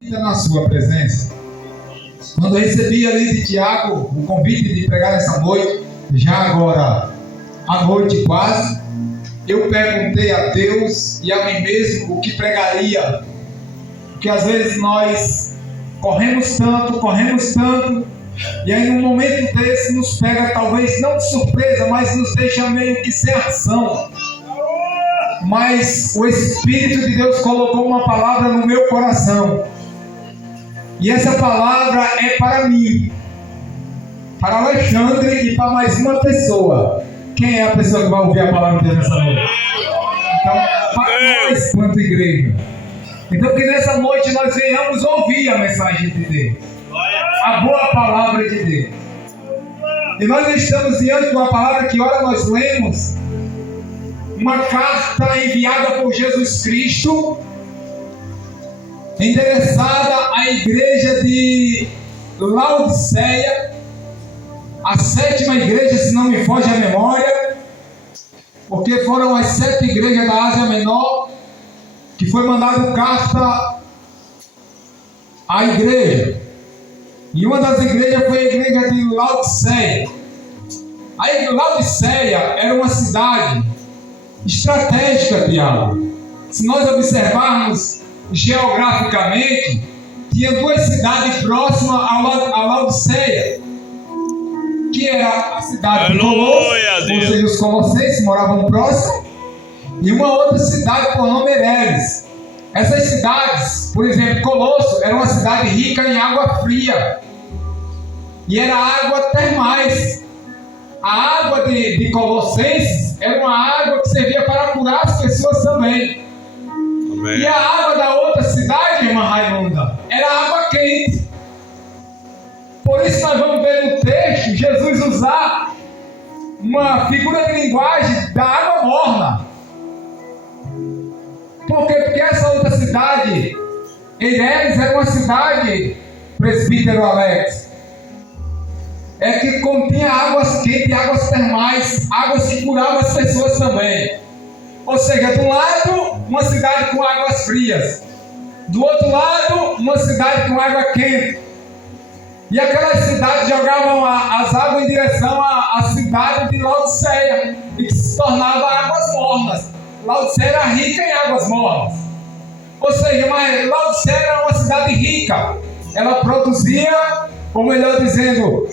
Na sua presença. Quando eu recebi ali de Tiago o convite de pregar nessa noite, já agora à noite quase, eu perguntei a Deus e a mim mesmo o que pregaria, porque às vezes nós corremos tanto, e aí num momento desse nos pega, talvez não de surpresa, mas nos deixa meio que sem ação. Mas o Espírito de Deus colocou uma palavra no meu coração. E essa palavra é para mim, para Alexandre e para mais uma pessoa. Quem é a pessoa que vai ouvir a palavra de Deus nessa noite? Então, para nós, quanto igreja. Então, que nessa noite nós venhamos ouvir a mensagem de Deus, a boa palavra de Deus. E nós estamos diante de uma palavra que, ora, nós lemos uma carta enviada por Jesus Cristo, endereçada à igreja de Laodiceia, a sétima igreja, se não me foge a memória, porque foram as 7 igrejas da Ásia Menor que foi mandado carta à igreja, e uma das igrejas foi a igreja de Laodiceia. A Laodiceia era uma cidade estratégica, Tiago. Se nós observarmos geograficamente, tinha 2 cidades próximas a Laodiceia, que era a cidade de Colosso, ou seja, os colossenses moravam próximo, e uma outra cidade por nome Ereles. Essas cidades, por exemplo, Colosso era uma cidade rica em água fria, e era água termais. A água de Colossenses era uma água que servia para curar as pessoas também. E a água da outra cidade, irmã Raimunda, era água quente. Por isso nós vamos ver no texto Jesus usar uma figura de linguagem da água morna. Por quê? Porque essa outra cidade, Ereles, era uma cidade, presbítero Alex, que continha águas quentes e águas termais, águas que curavam as pessoas também. Ou seja, de um lado, uma cidade com águas frias, do outro lado, uma cidade com água quente. E aquelas cidades jogavam as águas em direção à cidade de Laodiceia, e que se tornava águas mornas. Laodiceia era rica em águas mornas. Ou seja, mas Laodiceia era uma cidade rica. Ela produzia, ou melhor dizendo,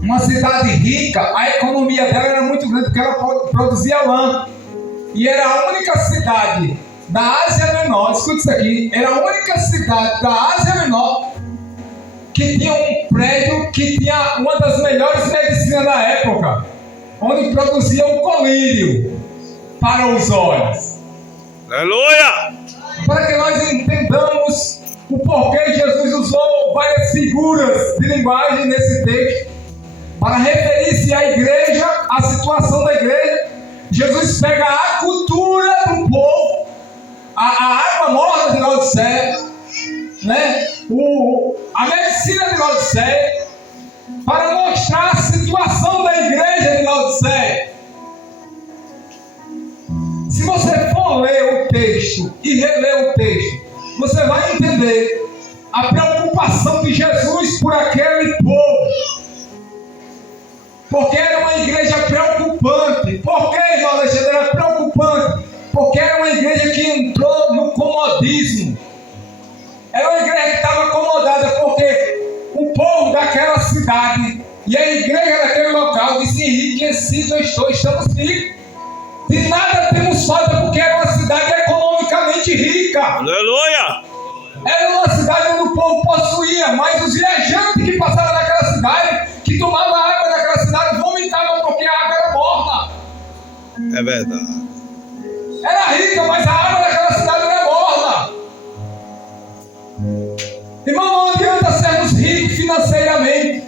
uma cidade rica. A economia dela era muito grande, porque ela produzia lã. E era a única cidade da Ásia Menor, escuta isso aqui, era a única cidade da Ásia Menor que tinha um prédio que tinha uma das melhores medicinas da época, onde produzia o colírio para os olhos. Aleluia! Para que nós entendamos o porquê Jesus usou várias figuras de linguagem nesse texto, para referir-se à igreja, à situação da igreja. Jesus pega a cultura do povo, a água morna de Laodiceia, né? A medicina de Laodiceia, para mostrar a situação da igreja de Laodiceia. Se você for ler o texto e reler o texto, você vai entender a preocupação de Jesus por aquele povo. Porque era uma igreja preocupante. Por que, irmão Alexandre, era preocupante? Porque era uma igreja que entrou no comodismo. Era uma igreja que estava acomodada, porque o povo daquela cidade e a igreja daquele local disse: enriquecido estou, estamos ricos. De nada temos falta, porque era uma cidade economicamente rica. Aleluia! Era uma cidade onde o povo possuía, mas os viajantes que passavam naquela cidade, que tomavam água daquela cidade, vomitavam porque a água era morna. É verdade. Era rica, mas a água daquela cidade era morna. Irmão, não adianta sermos ricos financeiramente.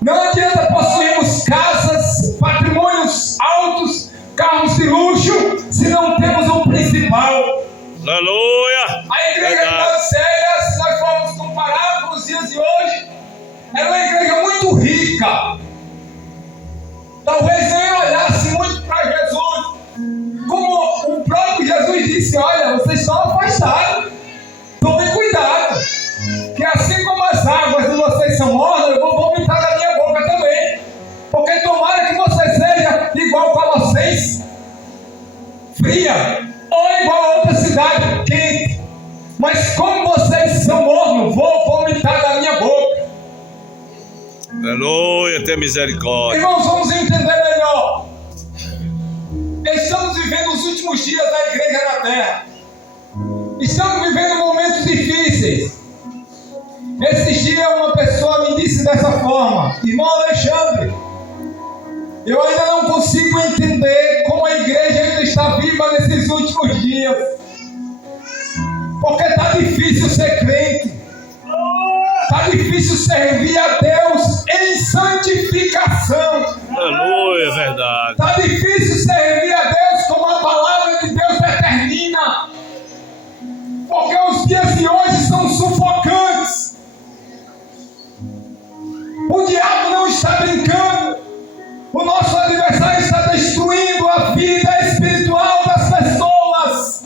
Não adianta possuirmos casas, patrimônios altos, carros de luxo, se não temos o principal. Aleluia! A igreja de Laodiceia, se nós formos comparar com os dias de hoje, era uma igreja muito rica. Talvez nem olhasse muito para Jesus. Como o próprio Jesus disse: olha, vocês estão afastados, tomem cuidado. são mornos, eu vou vomitar da minha boca também. Porque tomara que você seja igual Colossenses, fria, ou igual a outra cidade, quente. Mas como vocês são mornos, vou vomitar da minha boca. Aleluia, tenha misericórdia. Irmãos, vamos entender melhor. Estamos vivendo os últimos dias da igreja na terra. Estamos vivendo momentos difíceis. Esses dias uma pessoa me disse dessa forma: irmão Alexandre, eu ainda não consigo entender como a igreja ainda está viva nesses últimos dias. Porque está difícil ser crente. Está difícil servir a Deus em santificação. Aleluia, verdade. Está difícil servir a Deus como a palavra de Deus determina. Porque os dias de hoje são sufocantes. O diabo não está brincando. O nosso adversário está destruindo a vida espiritual das pessoas.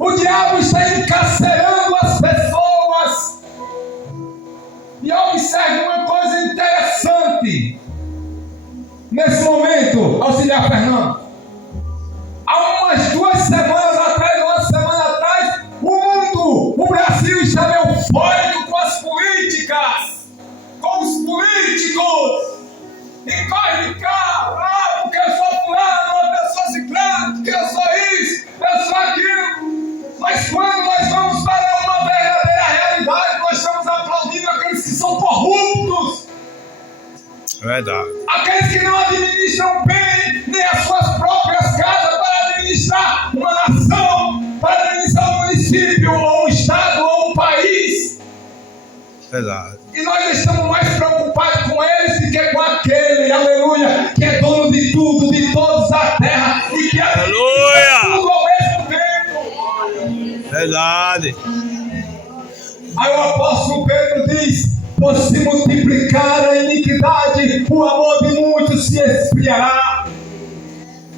O diabo está encarcerando as pessoas. E observe uma coisa interessante. Nesse momento, auxiliar Fernando, há umas 2 semanas atrás, uma semana atrás, o Brasil estava eufórico com as políticas, com os políticos. E corre de carro, porque eu sou fulano, eu sou ciclano, porque eu sou isso, eu sou aquilo. Mas quando nós vamos para uma verdadeira realidade, nós estamos aplaudindo aqueles que são corruptos. Verdade. Aqueles que não administram bem nem as suas próprias casas para administrar uma nação, para administrar um município, ou um estado, ou um país. Verdade. E nós estamos mais preocupados com eles do que com aquele, aleluia, que é dono de tudo, de todos da terra, e que administra tudo ao mesmo tempo. Verdade. Aí o apóstolo Pedro diz: por se multiplicar a iniquidade, o amor de muitos se esfriará.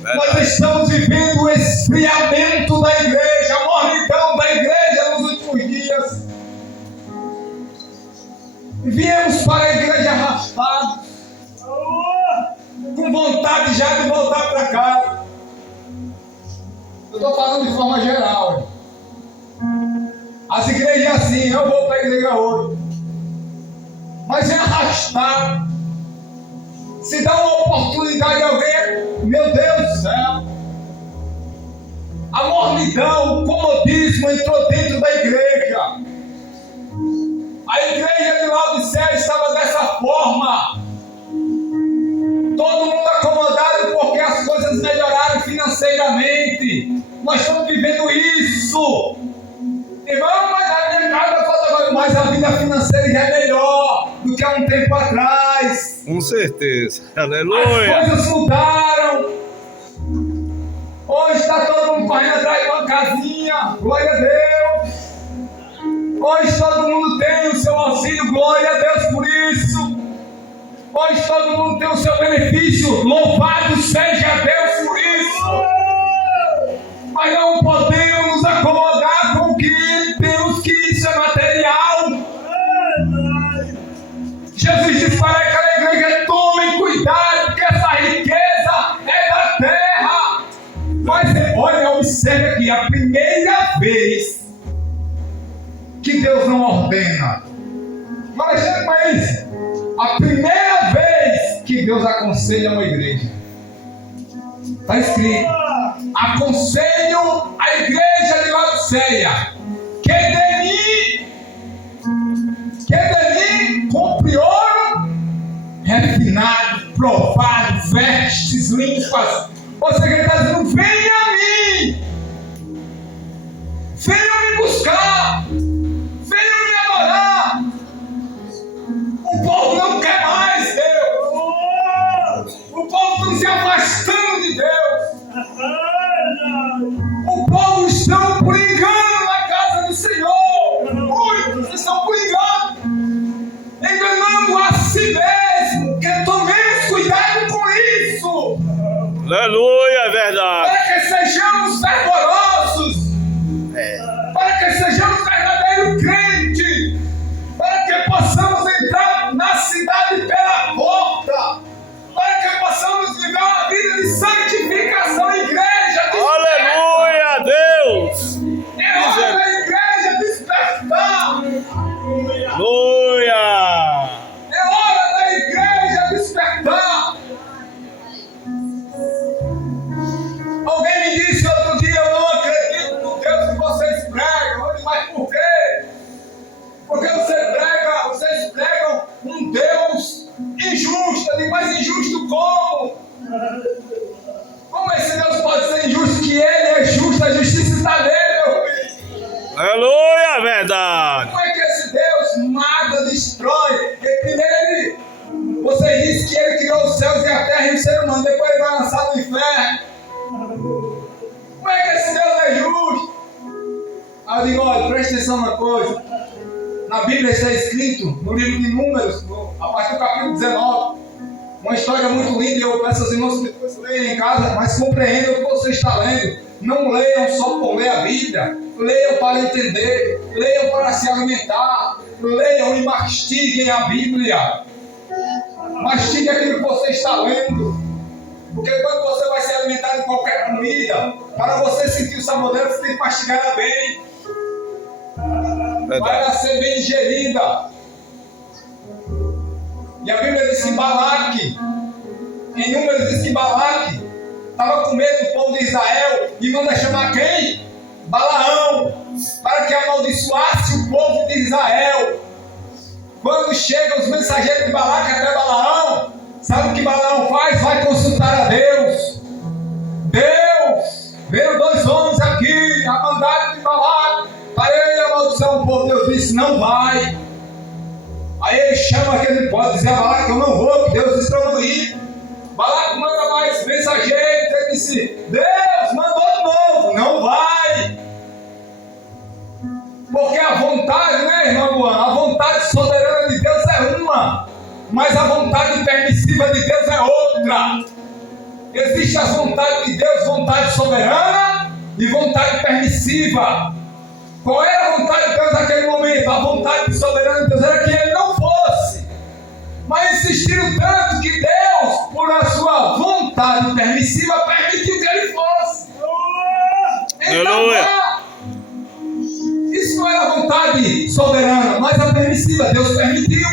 Nós estamos vivendo o esfriamento da igreja, a mornidão da igreja nos últimos dias. Viemos para a igreja arrastados, com vontade já de voltar para casa. Eu estou falando de forma geral. As igrejas assim, eu vou para a igreja hoje. Mas é arrastado. Se dá uma oportunidade a alguém, meu Deus do céu. A mornidão, o comodismo entrou dentro da igreja. A igreja de Laodiceia estava dessa forma. Todo mundo acomodado porque as coisas melhoraram financeiramente. Nós estamos vivendo isso. Irmão, mas na minha casa falta mais, a vida financeira já é melhor do que há um tempo atrás. Com certeza. Aleluia. As coisas mudaram. Hoje está todo mundo correndo atrás de uma casinha. Glória a Deus. Hoje todo mundo tem o seu auxílio. Glória a Deus por isso. Hoje todo mundo tem o seu benefício. Louvado seja Deus por isso. Mas não podemos nos acomodar com o que temos, que isso é material. Jesus disse para aquela igreja: tomem cuidado, porque essa riqueza é da terra. Mas olha, observe aqui, a primeira vez que Deus não ordena. Mas é isso. A primeira vez que Deus aconselha uma igreja. Está escrito: aconselho a igreja de Laodiceia que de mim compre ouro refinado, provado, vestes limpas. Ou seja, ele está dizendo: venha a mim, venham me buscar, venham me adorar. O povo não quer mais Deus. O povo está se afastando de Deus. O povo está por engano na casa do Senhor. Muitos estão por engano, enganando a si mesmo. Que tomemos cuidado com isso. Aleluia, é verdade. Para que sejamos fervorosos. Para que sejamos verdadeiros crentes. Para Aleluia, verdade. Como é que esse Deus mata, destrói? Porque primeiro vocês dizem que ele criou os céus e a terra e o ser humano, depois ele vai lançar no inferno. Como é que esse Deus é justo? Aí eu digo, olha, presta atenção numa coisa. Na Bíblia está escrito, no livro de Números, a partir do capítulo 19, uma história muito linda, e eu peço aos irmãos que depois leiam em casa, mas compreendam o que você está lendo. Não leiam só por ler a Bíblia, leiam para entender, leiam para se alimentar, leiam e mastiguem a Bíblia. Mastigue aquilo que você está lendo. Porque quando você vai se alimentar de qualquer comida, para você sentir o sabor dela, você tem que mastigar ela bem. Para ela ser bem digerida. E a Bíblia diz que Balaque, em Números diz que Balaque estava com medo do povo de Israel e manda chamar quem? Balaão, para que amaldiçoasse o povo de Israel. Quando chegam os mensageiros de Balaque até Balaão, sabe o que Balaão faz? Vai consultar a Deus. Deus, veio 2 homens aqui, a mandado de Balaque, para ele amaldiçoar o povo. Deus disse, não vai. Aí ele chama aquele, pode dizer a Balaque, eu não vou, que Deus disse para eu não ir. Balaque manda mais mensageiros, ele disse, Deus mandou de novo, não vai. Porque a vontade, né, irmã Luana? A vontade soberana de Deus é uma, mas a vontade permissiva de Deus é outra. Existe a vontade de Deus, vontade soberana e vontade permissiva. Qual era a vontade de Deus naquele momento? A vontade soberana de Deus era que ele não fosse. Mas insistiram tanto que Deus, por a sua vontade permissiva, permitiu que ele fosse. Então, isso não era a vontade soberana, mas a permissiva. Deus permitiu.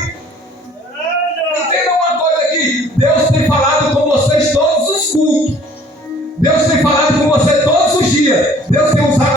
Entenda uma coisa aqui. Deus tem falado com vocês todos os cultos. Deus tem falado